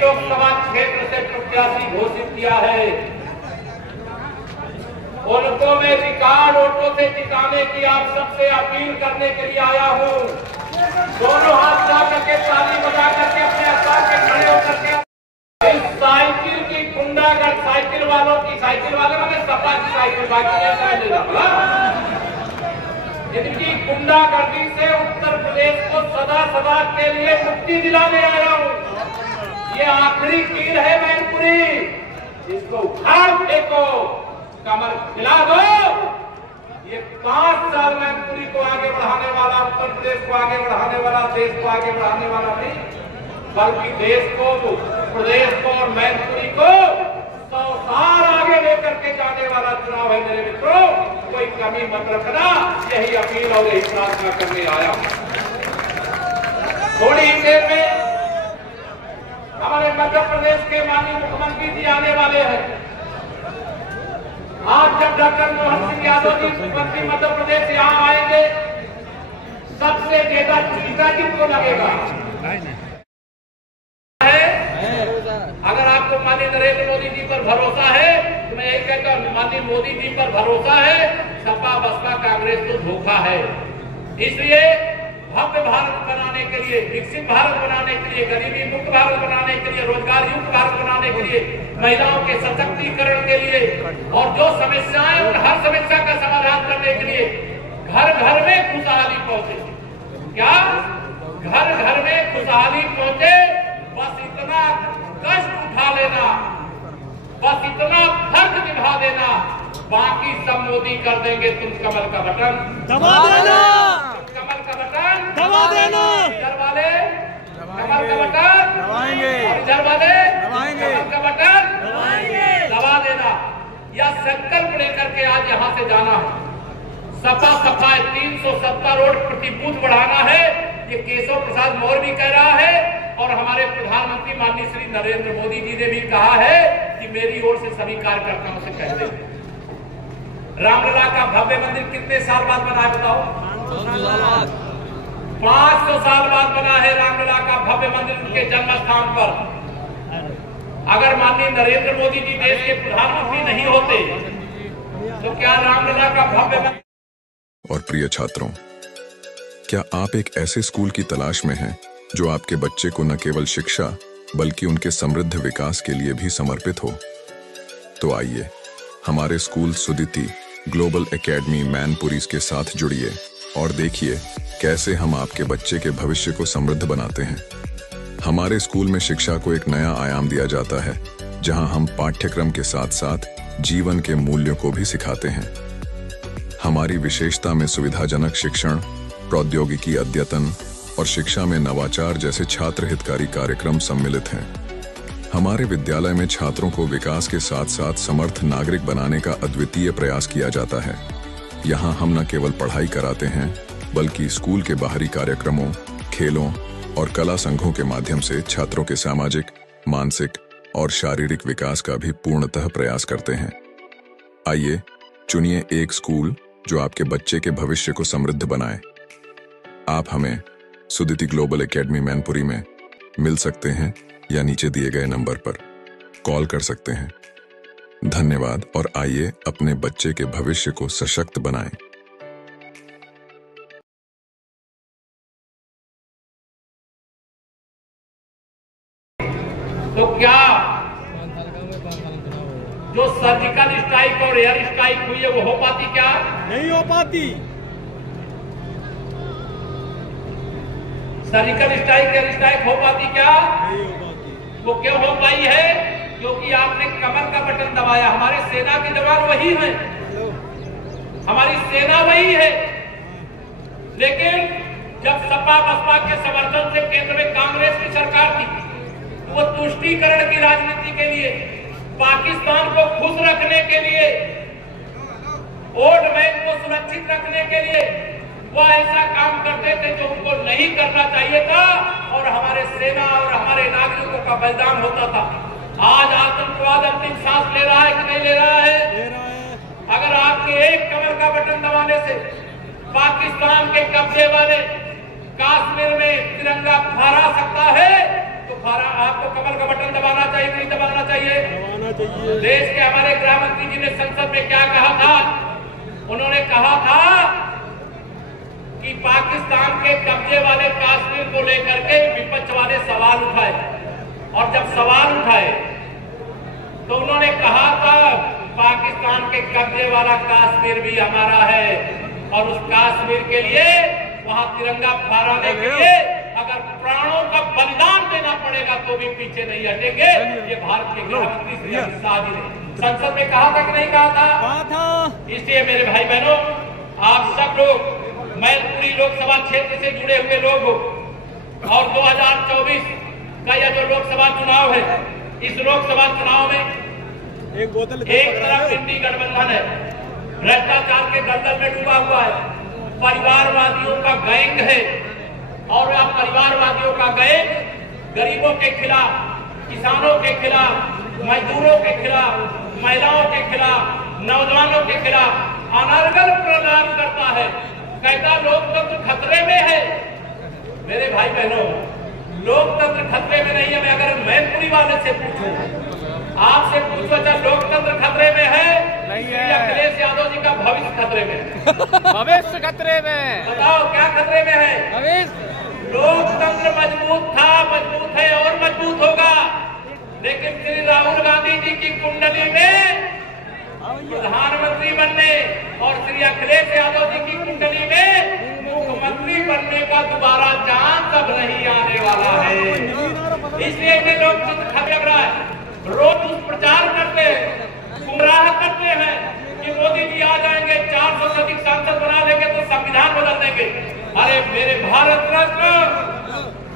लोकसभा क्षेत्र से प्रत्याशी घोषित किया है, उनको मैं रिकॉर्ड वोटों से जिताने की आप सबसे अपील करने के लिए आया हूं। दोनों हाथ जा करके ताली बजा करके अपने स्थान पे खड़े होकर के इस साइकिल की गुंडागर्द साइकिल वालों की साइकिल वाले मैंने सपा की साइकिल बाकी जिनकी गुंडागर्दी से उत्तर प्रदेश को सदा सदा के लिए मुक्ति दिलाने आया हूं। ये आखिरी कील है मैनपुरी, इसको उखाड़ फेंको, कमर खिला दो। ये 5 साल मैनपुरी को आगे बढ़ाने वाला, उत्तर प्रदेश को आगे बढ़ाने वाला, देश को आगे बढ़ाने वाला नहीं, बल्कि देश को, प्रदेश को और मैनपुरी को 100 साल आगे लेकर के जाने वाला चुनाव है मेरे मित्रों। कोई कमी मत रखना, यही अपील और यही प्रार्थना करने आया। थोड़ी ही देर में हमारे मध्य प्रदेश के माननीय मुख्यमंत्री जी आने वाले हैं। आज जब डॉक्टर मोहन सिंह यादव जी मुख्यमंत्री मध्य प्रदेश यहाँ आएंगे, सबसे ज्यादा टीका किसको लगेगा? अगर आपको माननीय नरेंद्र मोदी जी पर भरोसा है तो मैं यही कहता हूँ, माननीय मोदी जी पर भरोसा है, सपा बसपा कांग्रेस तो धोखा है। इसलिए भव्य भारत बनाने के लिए, विकसित भारत बनाने के लिए, गरीबी मुक्त भारत बनाने के लिए, रोजगार युक्त भारत बनाने के लिए, महिलाओं के सशक्तिकरण के लिए और जो समस्याएं, उन हर समस्या का समाधान करने के लिए घर घर में खुशहाली पहुंचे। क्या घर घर में खुशहाली पहुंचे? बस इतना कष्ट उठा लेना, बस इतना फर्ज निभा देना, बाकी सब मोदी कर देंगे। तुम कमल का बटन दबा देना, कमल का बटन दबा देना। इधर वाले कमल का बटन दबाएंगे, इधर वाले कमल का बटन दबाएंगे, दबा देना। यह संकल्प लेकर के आज यहाँ से जाना है। सपा सफाई 370 रोड प्रति बूथ बढ़ाना है, ये केशव प्रसाद मौर्य भी कह रहा है और हमारे प्रधानमंत्री माननीय श्री नरेंद्र मोदी जी ने भी कहा है कि मेरी ओर से सभी कार्यकर्ताओं से कह दें। रामलला का भव्य मंदिर कितने साल बाद बना है बताओ? 500 साल बाद बना है रामलला का भव्य मंदिर उनके जन्म स्थान पर। अगर माननीय नरेंद्र मोदी जी देश के प्रधानमंत्री नहीं होते तो क्या रामलला का भव्य मंदिर। और प्रिय छात्रों, क्या आप एक ऐसे स्कूल की तलाश में हैं जो आपके बच्चे को न केवल शिक्षा बल्कि उनके समृद्ध विकास के लिए भी समर्पित हो? तो आइए हमारे school Suditi global academy Mainpuri के साथ जुड़िए और देखिए कैसे हम आपके बच्चे के भविष्य को समृद्ध बनाते हैं। हमारे स्कूल में शिक्षा को एक नया आयाम दिया जाता है, जहां हम पाठ्यक्रम के साथ साथ जीवन के मूल्यों को भी सिखाते हैं। हमारी विशेषता में सुविधाजनक शिक्षण, प्रौद्योगिकी अद्यतन और शिक्षा में नवाचार जैसे छात्र हितकारी कार्यक्रम सम्मिलित हैं। हमारे विद्यालय में छात्रों को विकास के साथ साथ समर्थ नागरिक बनाने का अद्वितीय प्रयास किया जाता है। यहाँ हम न केवल पढ़ाई कराते हैं बल्कि स्कूल के बाहरी कार्यक्रमों, खेलों और कला संघों के माध्यम से छात्रों के सामाजिक, मानसिक और शारीरिक विकास का भी पूर्णतः प्रयास करते हैं। आइए चुनिए एक स्कूल जो आपके बच्चे के भविष्य को समृद्ध बनाए। आप हमें सुदिति ग्लोबल एकेडमी मैनपुरी में मिल सकते हैं या नीचे दिए गए नंबर पर कॉल कर सकते हैं। धन्यवाद और आइए अपने बच्चे के भविष्य को सशक्त बनाएं। तो क्या जो सर्जिकल स्ट्राइक और एयर स्ट्राइक हुई है वो हो पाती? क्या नहीं हो पाती? सर्जिकल स्ट्राइक, एयर स्ट्राइक हो पाती? क्या नहीं हो पाती? वो क्यों हो पाई है? क्योंकि आपने कमल का बटन दबाया। हमारे सेना के जवान वही हैं, हमारी सेना वही है, लेकिन जब सपा बसपा के समर्थन से केंद्र में कांग्रेस की सरकार थी, वो तुष्टीकरण की राजनीति के लिए, पाकिस्तान को खुश रखने के लिए, वोट बैंक को सुरक्षित रखने के लिए वो ऐसा काम करते थे जो उनको नहीं करना चाहिए था और हमारे सेना और हमारे नागरिकों का बलिदान होता था। आज आतंकवाद अंतिम सांस ले रहा है कि नहीं ले रहा है? अगर आपके एक कमर का बटन दबाने से पाकिस्तान के कब्जे वाले कश्मीर में तिरंगा फहरा सकता है तो आपको कमल का बटन देश के हमारे गृह मंत्री जी ने संसद में क्या कहा था? उन्होंने कहा था कि पाकिस्तान के कब्जे वाले कश्मीर को लेकर के विपक्ष वाले सवाल उठाए, और जब सवाल उठाए तो उन्होंने कहा था पाकिस्तान के कब्जे वाला कश्मीर भी हमारा है, और उस कश्मीर के लिए वहां तिरंगा फहराने के लिए अगर प्राणों का बलिदान देना पड़ेगा तो भी पीछे नहीं हटेंगे। ये भारत के गृह मंत्री श्री अमित शाह जी ने संसद में कहा था कि नहीं कहा था? कहा था। इसलिए मेरे भाई बहनों, आप सब लोग मैनपुरी लोकसभा क्षेत्र से जुड़े हुए लोग हो, और 2024 का यह जो लोकसभा चुनाव है, इस लोकसभा चुनाव में एक तरफ इंडी गठबंधन है, भ्रष्टाचार के दलदल में डूबा हुआ है, परिवारवादियों का गैंग है, और वह परिवारवादियों का गैंग गरीबों के खिलाफ, किसानों के खिलाफ, मजदूरों के खिलाफ, महिलाओं के खिलाफ, नौजवानों के खिलाफ अनर्गल प्रणाम करता है, कहता लोकतंत्र खतरे में है। मेरे भाई बहनों, लोकतंत्र खतरे में नहीं है। मैं अगर मैनपुरी वाले से पूछूं, आपसे पूछो, अच्छा लोकतंत्र खतरे में है? नहीं है। अखिलेश यादव जी का भविष्य खतरे में है। भविष्य खतरे में। बताओ क्या खतरे में है? भविष्य। लोकतंत्र मजबूत था, मजबूत है और मजबूत होगा, लेकिन श्री राहुल गांधी जी की कुंडली में प्रधानमंत्री बनने और श्री अखिलेश यादव जी की कुंडली में मुख्यमंत्री बनने का दोबारा चांस अब नहीं आने वाला है। इसलिए इन्हें लोकतंत्र खतरे लग रहा है। रोज दुष्प्रचार करते हैं, गुमराह करते हैं कि मोदी जी आ जाएंगे, 400 से अधिक सांसद बना देंगे तो संविधान बदल देंगे। अरे मेरे भारत रत्न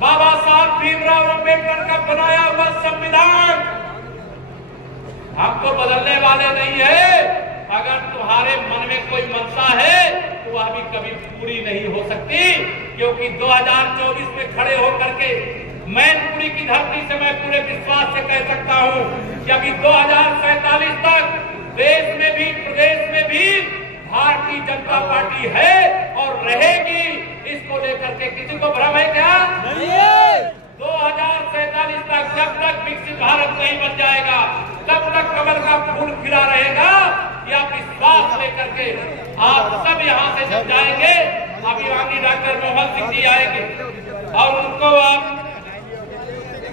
बाबा साहब भीमराव अम्बेडकर का बनाया हुआ संविधान हमको बदलने वाले नहीं है। अगर तुम्हारे मन में कोई मनसा है तो वह भी कभी पूरी नहीं हो सकती, क्योंकि 2024 में खड़े होकर के मैनपुरी की धरती से मैं पूरे विश्वास से कह सकता हूं कि अभी 2047 तक देश में भी प्रदेश में भी भारतीय जनता पार्टी है और रहेगी। इसको लेकर के किसी को भ्रम है क्या? नहीं है। 2047 तक जब तक विकसित भारत नहीं बन जाएगा, तब तक कमल का फूल खिला रहेगा। यह विश्वास लेकर के आप सब यहाँ से जब जाएंगे, अभी माननीय डॉक्टर मोहन सिंह जी आएंगे और उनको आप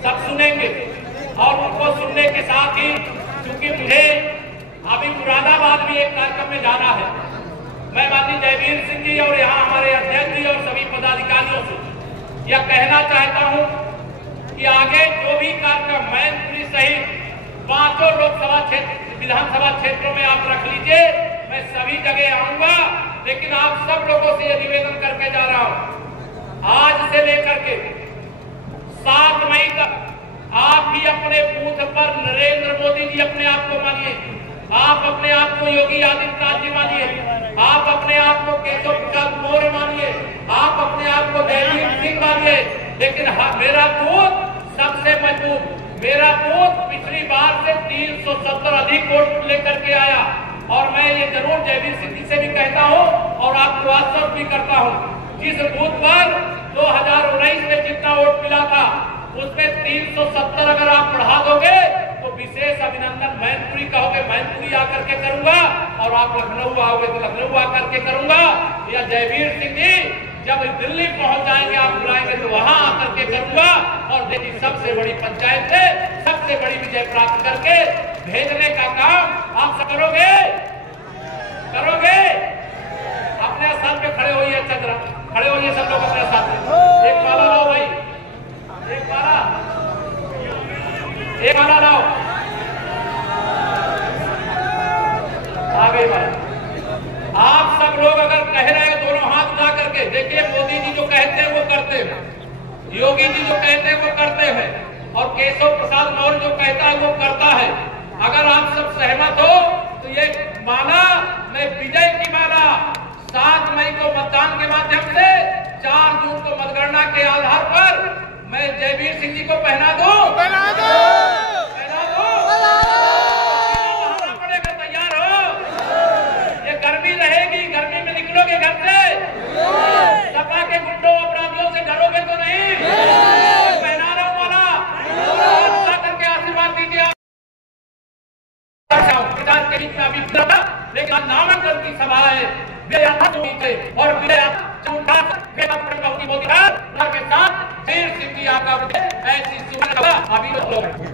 सब सुनेंगे, और उनको सुनने के साथ ही क्योंकि मुझे अभी मुरादाबाद भी एक कार्यक्रम में जाना है, मैं माननीय जयवीर सिंह जी और यहाँ हमारे अध्यक्ष जी और सभी पदाधिकारियों से यह कहना चाहता हूँ कि आगे जो भी कार्यक्रम मैनपुरी सहित 5 लोकसभा क्षेत्र विधानसभा क्षेत्रों में आप रख लीजिए, मैं सभी जगह आऊंगा। लेकिन आप सब लोगों से यह निवेदन करके जा रहा हूँ, आज से लेकर के 7 मई तक आप भी अपने बूथ पर नरेंद्र मोदी जी अपने आप को मानिए, आप अपने आप को योगी आदित्यनाथ जी मानिए, आप अपने आप को केशव प्रसाद मौर्य मानिए, आप अपने आप को जयवीर सिंह मानिए, लेकिन मेरा बूथ सबसे मजबूत, मेरा बूथ पिछली बार से 370 अधिक वोट लेकर के आया। और मैं ये जरूर जयवीर सिंह जी से भी कहता हूँ और आपको आश्वस्त भी करता हूँ, जिस बूथ पर 2019 में जितना वोट मिला था उसमें 370 अगर आप बढ़ा दोगे तो विशेष अभिनंदन मैनपुरी कहोगे, मैनपुरी आकर के करूंगा, और आप लखनऊ आओगे तो लखनऊ आकर के करूंगा, या जयवीर सिंह जी जब दिल्ली पहुंच जाएंगे आप बुलाएंगे तो वहां आकर के करूंगा, और देखिए सबसे बड़ी पंचायत से सबसे बड़ी विजय प्राप्त करके भेजने का काम आप सब करोगे। अपने स्थान पे खड़े होइए, चंद्रा खड़े होइए सब लोग अपने स्थान पे। एक माला लाओ भाई, एक माला लाओ, आगे बढ़ो। आप सब लोग अगर कह रहे हैं दोनों हाथ उठा करके, देखिए मोदी जी जो कहते हैं वो करते हैं, योगी जी जो कहते हैं वो करते हैं, और केशव प्रसाद मौर्य जो कहता है वो करता है। अगर आप सब सहमत हो तो ये माला, मैं विजय की माला 7 मई को मतदान के माध्यम से 4 जून को मतगणना के आधार पर मैं जयवीर सिंह जी को पहना दूं। नामांकन की सभा है और मोदी के साथ फिर सिद्धि आपका ऐसी अभी लोग